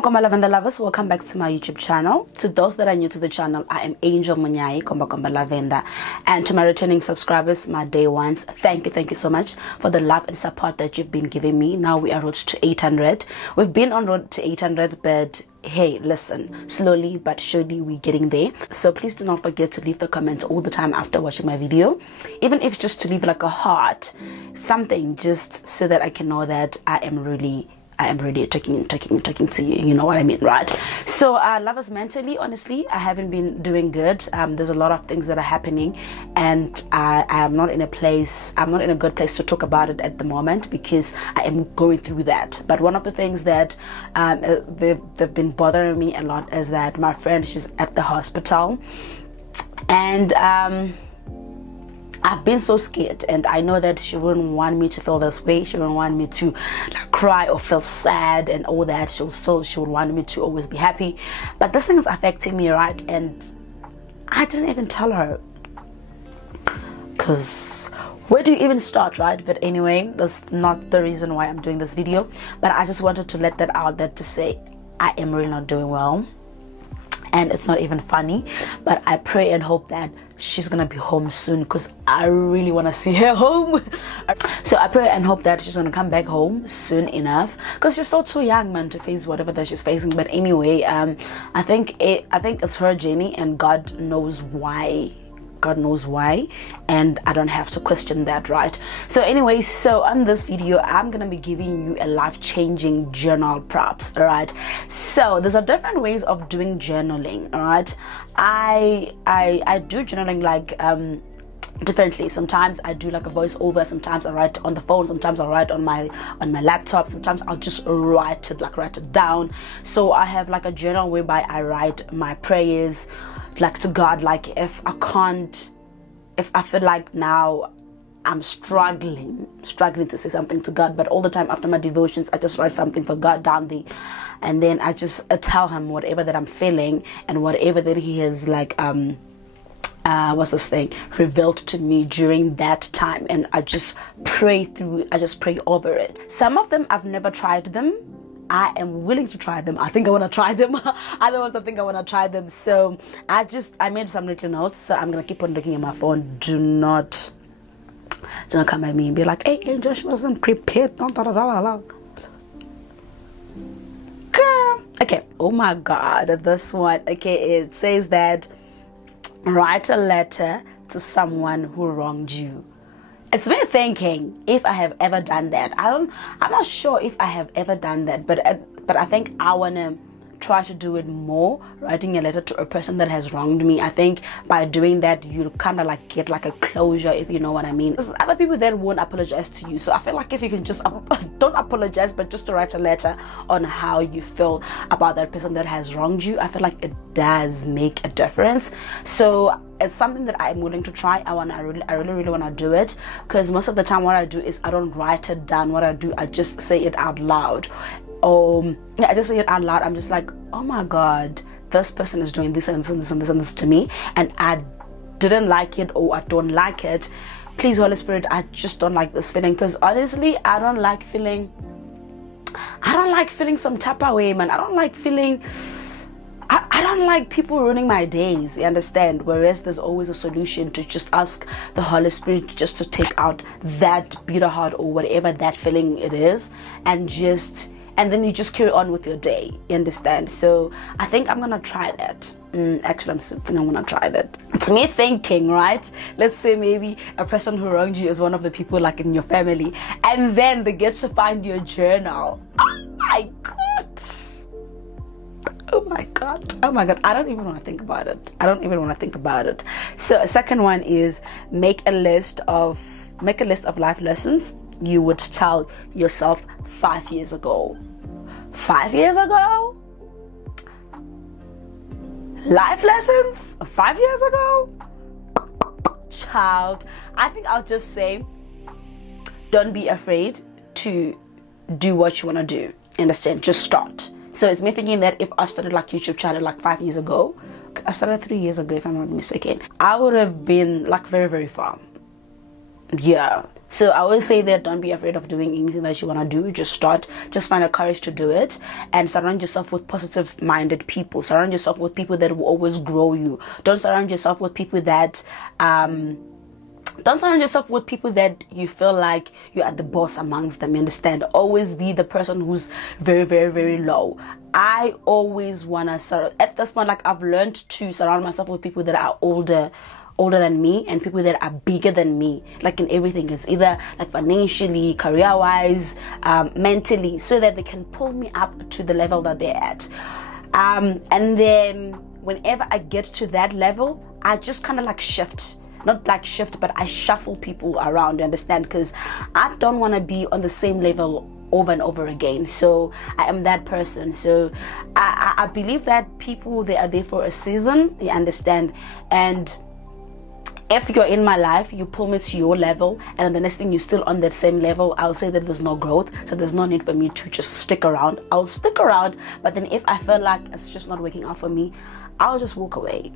𝘃𝗶𝗱𝗲 lovers, welcome back to my YouTube channel. To those that are new to the channel, I am Angel Munyai 𝘃𝗶𝗱𝗲, and to my returning subscribers, my day ones, thank you so much for the love and support that you've been giving me. Now we are road to 800. We've been on road to 800, but hey, listen, slowly but surely we're getting there. So please do not forget to leave the comments all the time after watching my video, even if just to leave like a heart, something, just so that I can know that I am really talking to you, you know what I mean, right? So lovers, mentally, honestly, I haven't been doing good. There's a lot of things that are happening, and I am not in a good place to talk about it at the moment, because I am going through that. But one of the things that they've been bothering me a lot is that my friend, she's at the hospital, and I've been so scared, and I know that she wouldn't want me to feel this way. She wouldn't want me to like cry or feel sad and all that. She would want me to always be happy. But this thing is affecting me, right? And I didn't even tell her, because where do you even start, right? But anyway, that's not the reason why I'm doing this video. But I just wanted to let that out there to say I am really not doing well. And it's not even funny, but I pray and hope that she's gonna be home soon, because I really want to see her home. So I pray and hope that she's gonna come back home soon enough, because she's still too young, man, to face whatever that she's facing. But anyway, I think it's her journey, and God knows why, and I don't have to question that, right? So anyway, so on this video I'm gonna be giving you a life-changing journal props. All right, so there's a different ways of doing journaling. All right, I do journaling like differently. Sometimes I do like a voiceover, sometimes I write on the phone, sometimes I write on my laptop, sometimes I'll just write it down. So I have like a journal whereby I write my prayers, like to God. Like if I feel like now I'm struggling to say something to God, but all the time after my devotions I just write something for God down there, and then I just tell him whatever that I'm feeling and whatever that he has like revealed to me during that time, and I just pray over it. Some of them I've never tried them. I am willing to try them. I think I want to try them. Otherwise, I think I want to try them. So I made some little notes. So I'm gonna keep on looking at my phone. Do not come at me and be like, "Hey, Angel, she wasn't prepared." Girl. Okay. Oh my God, this one. Okay, it says that write a letter to someone who wronged you. It's me thinking if I have ever done that. I'm not sure if I have ever done that, but I think I wanna try to do it more, writing a letter to a person that has wronged me. I think by doing that you'll kind of like get like a closure, if you know what I mean. There's other people that won't apologize to you, so I feel like if you can just don't apologize, but just to write a letter on how you feel about that person that has wronged you, I feel like it does make a difference. So it's something that I'm willing to try. I really want to do it, because most of the time what I do is I don't write it down. What I do, I just say it out loud. I just say it out loud. I'm just like, oh my God, this person is doing this and this and this and this and this to me, and I didn't like it, or I don't like it. Please, Holy Spirit, I just don't like this feeling. Because honestly, I don't like feeling some type of way, man. I don't like people ruining my days, you understand? Whereas there's always a solution to just ask the Holy Spirit just to take out that bitter heart or whatever that feeling it is, and then you just carry on with your day, you understand? So I think I'm gonna try that. Actually, I'm gonna try that. It's me thinking, right? Let's say maybe a person who wronged you is one of the people like in your family, and then they get to find your journal. Oh my God. Oh my God, I don't even want to think about it. So a second one is make a list of life lessons you would tell yourself 5 years ago. 5 years ago? Life lessons 5 years ago? Child, I think I'll just say, don't be afraid to do what you want to do. Understand? Just start. So it's me thinking that if I started like YouTube channel like 5 years ago, I started 3 years ago if I'm not mistaken, I would have been like very far. yeah. So I always say that don't be afraid of doing anything that you want to do. Just start. Just find the courage to do it, and surround yourself with positive-minded people. Surround yourself with people that will always grow you. Don't surround yourself with people that don't surround yourself with people that you feel like you are the boss amongst them. You understand? Always be the person who's very, very, very low. I always wanna at this point, like, I've learned to surround myself with people that are older than me, and people that are bigger than me, like in everything. It's either like financially, career wise, mentally, so that they can pull me up to the level that they're at. And then whenever I get to that level, I just kind of like not like shift, but I shuffle people around, you understand? Because I don't want to be on the same level over and over again. So I am that person. So I believe that people, they are there for a season, you understand? And if you're in my life, you pull me to your level, and the next thing you're still on that same level, I'll say that there's no growth. So there's no need for me to just stick around. I'll stick around, but then if I feel like it's just not working out for me, I'll just walk away.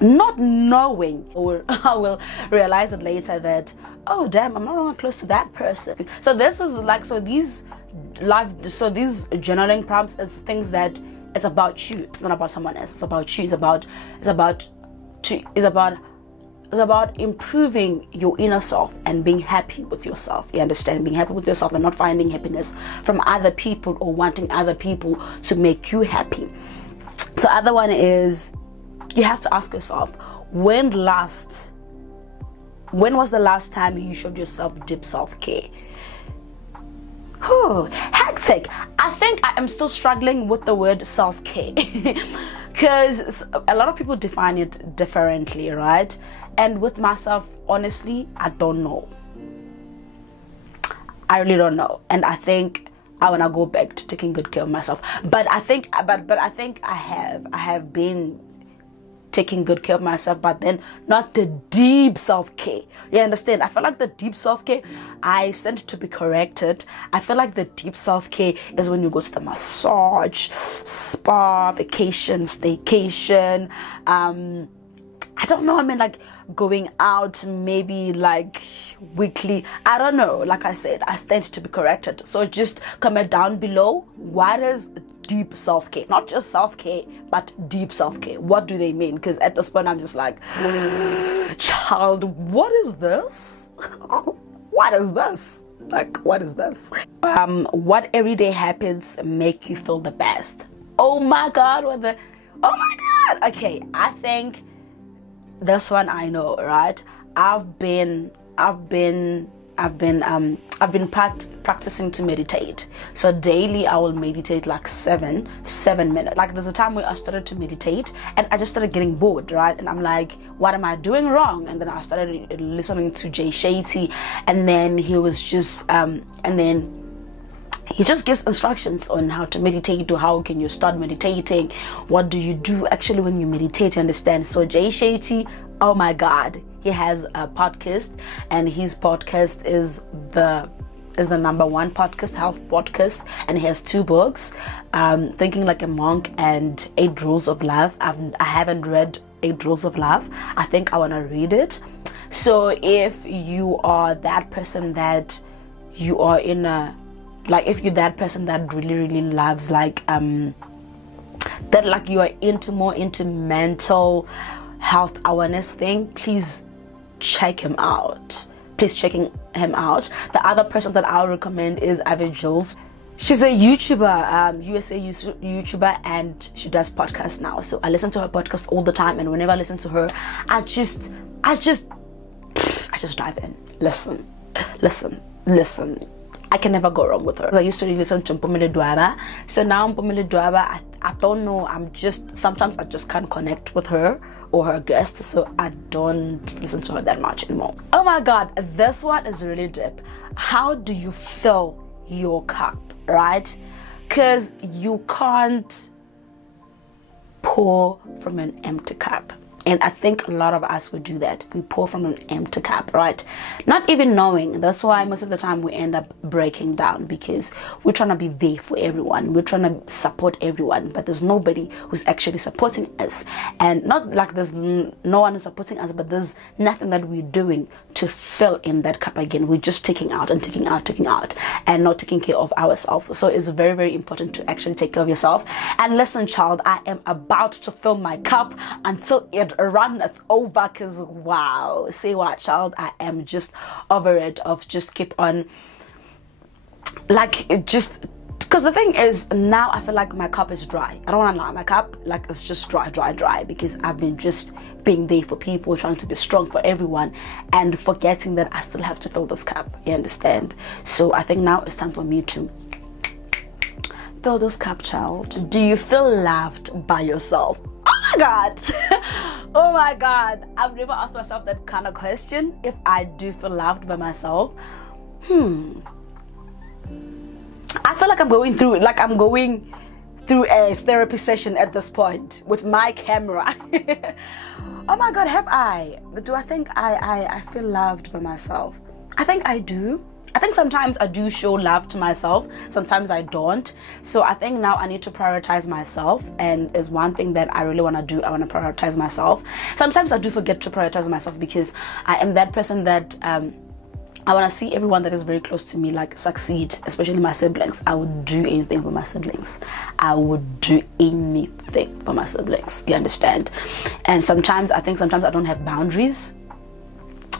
Not knowing, or I will realize it later that, oh damn, I'm no longer close to that person. So this is like, so these journaling prompts is things that it's about you. It's not about someone else. It's about you. It's about improving your inner self and being happy with yourself. You understand? Being happy with yourself and not finding happiness from other people or wanting other people to make you happy. So other one is, you have to ask yourself, when was the last time you showed yourself deep self-care? Hectic. I think I am still struggling with the word self-care because a lot of people define it differently, right? And with myself, honestly, I don't know. I really don't know. And I think I want to go back to taking good care of myself. But I think I have been taking good care of myself, but then not the deep self-care. You understand? I feel like the deep self-care, I stand to be corrected. I feel like the deep self-care is when you go to the massage, spa, vacation, staycation, I don't know, I mean, like going out maybe like weekly. I don't know. Like I said, I stand to be corrected. So just comment down below, what is deep self-care? Not just self-care, but deep self-care. What do they mean? Because at this point I'm just like, child, what is this? What is this? Like, what is this? What everyday habits make you feel the best? Oh my god, oh my god. Okay, I think this one I know, right? I've been practicing to meditate. So daily I will meditate like seven minutes. Like there's a time where I started to meditate and I just started getting bored, right? And I'm like, what am I doing wrong? And then I started listening to 𝘃𝗁𝗃, and then he was just he just gives instructions on how to meditate, or how can you start meditating, what do you do actually when you meditate, you understand? So 𝘃𝗁𝗃, oh my god, he has a podcast, and his podcast is the #1 podcast, health podcast, and he has 2 books, Thinking Like a Monk and 8 Rules of Love. I haven't read 8 Rules of Love. I think I want to read it. So if you are that person that you are in a, like, if you're that person that really loves, like that, like you are more into mental health awareness thing, please check him out. Please check him out. The other person that I'll recommend is 𝗃𝗲𝗀𝗃. She's a YouTuber, USA YouTuber, and she does podcasts now. So I listen to her podcast all the time, and whenever I listen to her, I just dive in. Listen. I can never go wrong with her. I used to listen to 𝗃𝗶𝗀𝗀𝗃. So now 𝗃𝗶𝗀𝗃, I don't know, sometimes I just can't connect with her or her guests, so I don't listen to her that much anymore. Oh my god, this one is really deep. How do you fill your cup, right? Because you can't pour from an empty cup. And I think a lot of us would do that. We pour from an empty cup, right? Not even knowing. That's why most of the time we end up breaking down, because we're trying to be there for everyone. We're trying to support everyone, but there's nobody who's actually supporting us. And not like there's no one who's supporting us, but there's nothing that we're doing to fill in that cup again. We're just taking out and taking out, and not taking care of ourselves. So it's very, very important to actually take care of yourself. And listen, child, I am about to fill my cup until it runneth over, because wow, say what, child, I am just over it of just keep on, like, it just, because the thing is, now I feel like my cup is dry. I don't want to lie, my cup, like, it's just dry, because I've been just being there for people, trying to be strong for everyone, and forgetting that I still have to fill this cup, you understand? So I think now it's time for me to fill this cup, child. Do you feel loved by yourself? Oh my god. Oh my god, I've never asked myself that kind of question, if I do feel loved by myself. I feel like I'm going through a therapy session at this point with my camera. Oh my god, have I? Do I think I feel loved by myself? I think I do. I think sometimes I do show love to myself, sometimes I don't. So I think now I need to prioritize myself, and is one thing that I really want to do. I want to prioritize myself. Sometimes I do forget to prioritize myself, because I am that person that I want to see everyone that is very close to me like succeed, especially my siblings. I would do anything for my siblings. I would do anything for my siblings, you understand? And sometimes I don't have boundaries.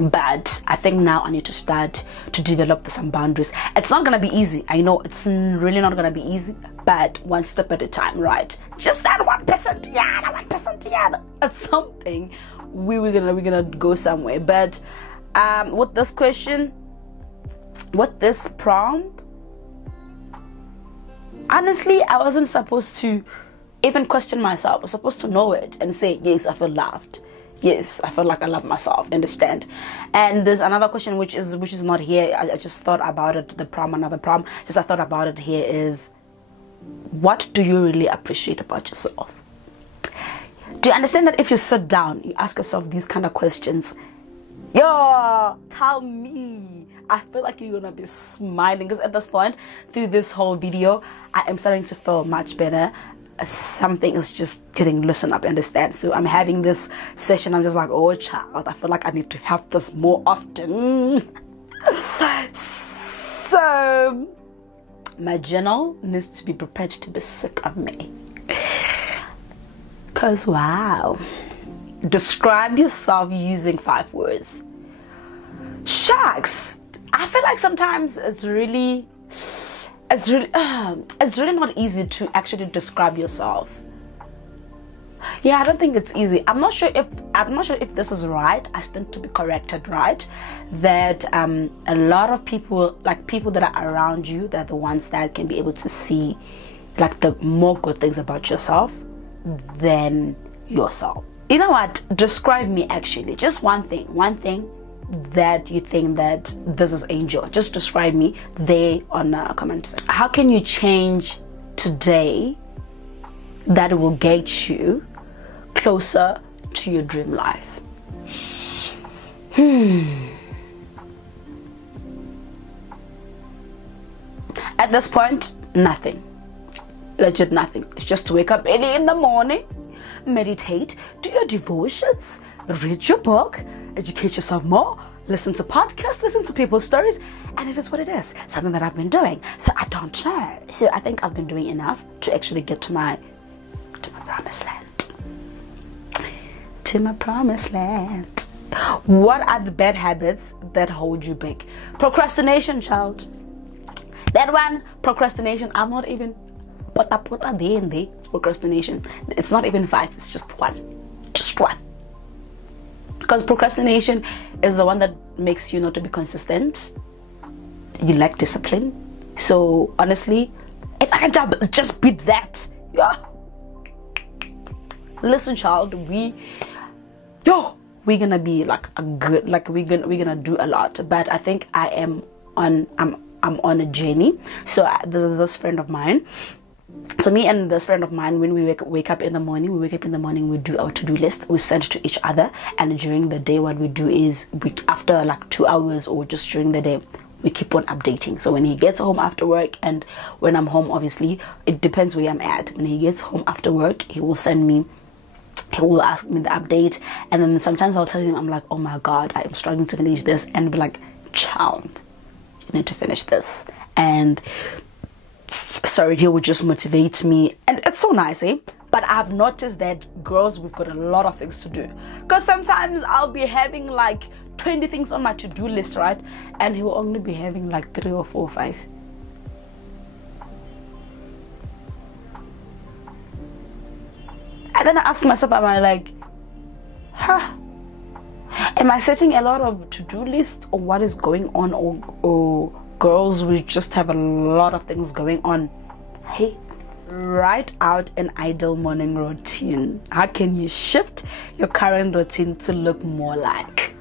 But I think now I need to start to develop some boundaries. It's not gonna be easy. I know it's really not gonna be easy, but one step at a time, right? Just that 1%, yeah, that 1%, yeah. It's something. We're gonna go somewhere. But with this question, with this prompt, honestly, I wasn't supposed to even question myself. I was supposed to know it and say, yes, I feel loved. Yes, I feel like I love myself, understand? And there's another question which is not here. I just thought about it, another prompt, just I thought about it here is, what do you really appreciate about yourself? Do you understand that if you sit down, you ask yourself these kind of questions, yo, tell me, I feel like you're gonna be smiling, because at this point, through this whole video, I am starting to feel much better. Something is just getting loosened up, understand? So I'm having this session, I'm just like, oh child, I feel like I need to have this more often. So my journal needs to be prepared to be sick of me, because wow, describe yourself using 5 words. Shucks, I feel like sometimes it's really not easy to actually describe yourself. Yeah, I don't think it's easy. I'm not sure if this is right. I stand to be corrected, right? That a lot of people, like people that are around you, they're the ones that can be able to see like the more good things about yourself than yourself. You know what? Describe me, actually. Just one thing that you think that this is Angel. Just describe me there on a comment section. How can you change today that will get you closer to your dream life? At this point, nothing. Legit nothing. It's just to wake up early in the morning, meditate, do your devotions, read your book, educate yourself more, listen to podcasts, listen to people's stories, and it is what it is. Something that I've been doing. So I don't know. So I think I've been doing enough to actually get to my promised land. To my promised land. What are the bad habits that hold you back? Procrastination, child. That one, procrastination, I'm not even put a day in there. It's procrastination. It's not even 5, it's just 1. Just 1. Because procrastination is the one that makes you not to be consistent. You lack discipline. So honestly, if I can just beat that, yeah. Listen, child, we're gonna be like a good, like we're gonna do a lot. But I think I'm on a journey. So this friend of mine, So me and this friend of mine, when we wake up in the morning, we do our to-do list, we send it to each other, and during the day what we do is, after like 2 hours or just during the day, we keep on updating. So when he gets home after work, and when I'm home, obviously it depends where I'm at, when he gets home after work, he will ask me the update, and then sometimes I'll tell him, I'm like, oh my god, I am struggling to finish this, and he'll be like, child, you need to finish this. And sorry, he would just motivate me, and it's so nice, eh? But I've noticed that girls, we've got a lot of things to do, because sometimes I'll be having like 20 things on my to-do list, right? And he will only be having like 3 or 4 or 5. And then I ask myself, am I like, am I setting a lot of to-do lists, or what is going on? Or girls, we just have a lot of things going on. Hey, write out an ideal morning routine. How can you shift your current routine to look more like?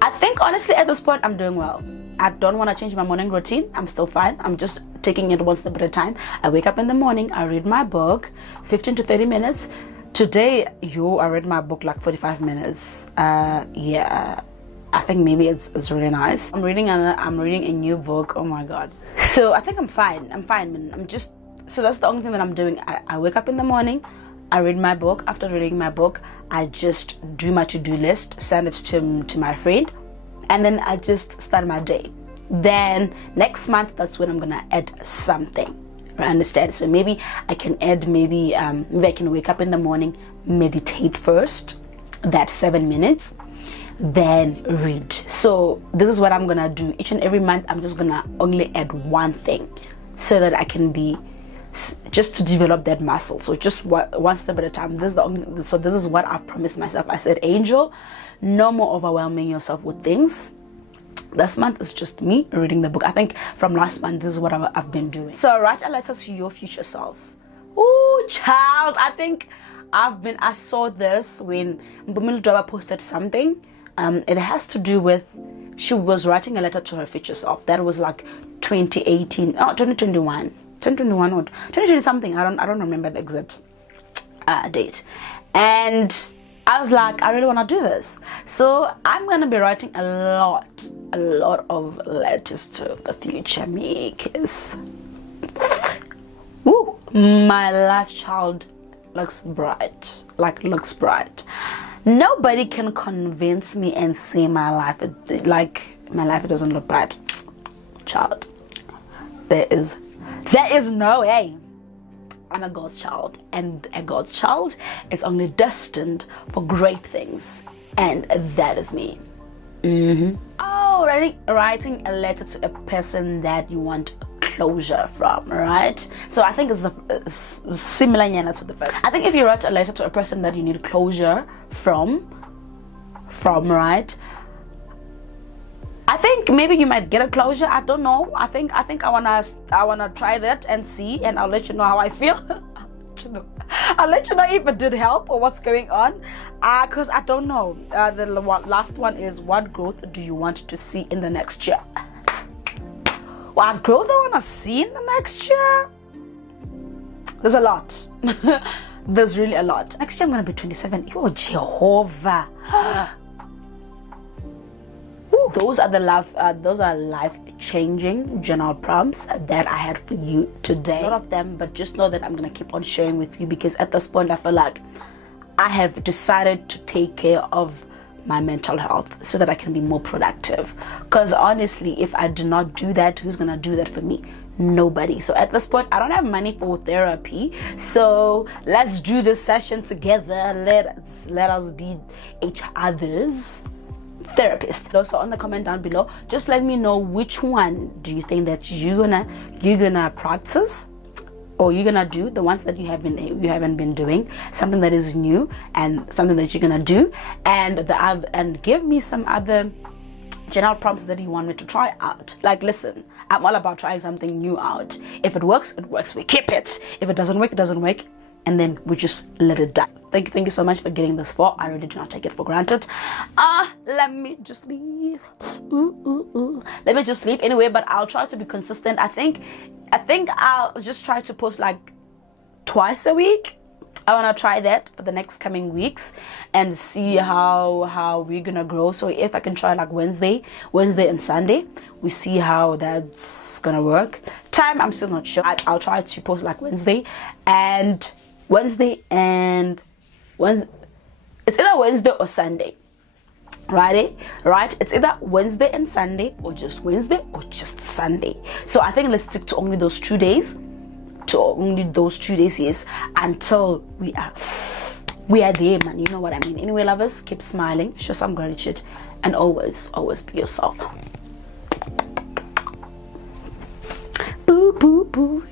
I think honestly at this point I'm doing well. I don't want to change my morning routine. I'm still fine. I'm just taking it one step at a time. I wake up in the morning, I read my book 15 to 30 minutes. Today I read my book like 45 minutes. Yeah, I think maybe it's really nice. I'm reading a new book. Oh my god. So I think I'm fine, man. So that's the only thing that I'm doing. I wake up in the morning, I read my book. After reading my book, I just do my to-do list, send it to my friend, and then I just start my day. Then next month, that's when I'm gonna add something. I understand? So maybe I can add, maybe I can wake up in the morning, meditate first, that's 7 minutes, then read. So this is what I'm gonna do each and every month. I'm just gonna only add one thing, so that I can be, just to develop that muscle. So just one step at a time. This is what I've promised myself. I said, Angel, no more overwhelming yourself with things. This month is just me reading the book. I think from last month, this is what I've been doing. So write a letter to your future self. Oh, child, I think I saw this when 𝗃𝗲𝗀𝗀𝗀 posted something. It has to do with, she was writing a letter to her future self. That was like 2018, 2021 or 2020 something. I don't remember the exact date. And I was like, I really want to do this. So I'm gonna be writing a lot of letters to the future me, because my life, child, looks bright. Looks bright. Nobody can convince me and say my life doesn't look bright. Child, there is no way. I'm a God's child, and a God's child is only destined for great things, and that is me. Oh, writing a letter to a person that you want closure from, right? So I think it's similar to the first. I think if you write a letter to a person that you need closure from, right? I think maybe you might get a closure. I don't know. I think I wanna try that and see, and I'll let you know how I feel. I'll let you know if it did help or what's going on. Cause I don't know. The last one is, what growth do you want to see in the next year? What growth I wanna see in the next year? There's a lot. There's really a lot. Next year I'm gonna be 27. Oh, Jehovah. Those are life-changing journal prompts that I had for you today. A lot of them, but just know that I'm gonna keep on sharing with you, because at this point I feel like I have decided to take care of my mental health so that I can be more productive. Because honestly, if I do not do that, who's gonna do that for me? Nobody. So at this point, I don't have money for therapy, so let's do this session together. Let us be each other's therapist. Also, on the comment down below, just let me know which one do you think that you're gonna practice, or you're gonna do, the ones that you haven't been doing, something that is new and something that you're gonna do, and give me some other general prompts that you want me to try out. Like, listen, I'm all about trying something new out. If it works, it works. We keep it. If it doesn't work, it doesn't work, and then we just let it die. Thank you so much for getting this far. I really do not take it for granted. Let me just leave. Let me just leave anyway, but I'll try to be consistent. I think I'll just try to post like twice a week. I want to try that for the next coming weeks and see how we're gonna grow. So if I can try like Wednesday and Sunday, we see how that's gonna work. Time, I'm still not sure. I'll try to post like Wednesday and Wednesday. It's either Wednesday or Sunday. Right? It's either Wednesday and Sunday, or just Wednesday or just Sunday. So I think let's stick to only those 2 days. Yes, until we are there, man. You know what I mean. Anyway, lovers, keep smiling, show some gratitude, and always be yourself. Boo boo boo.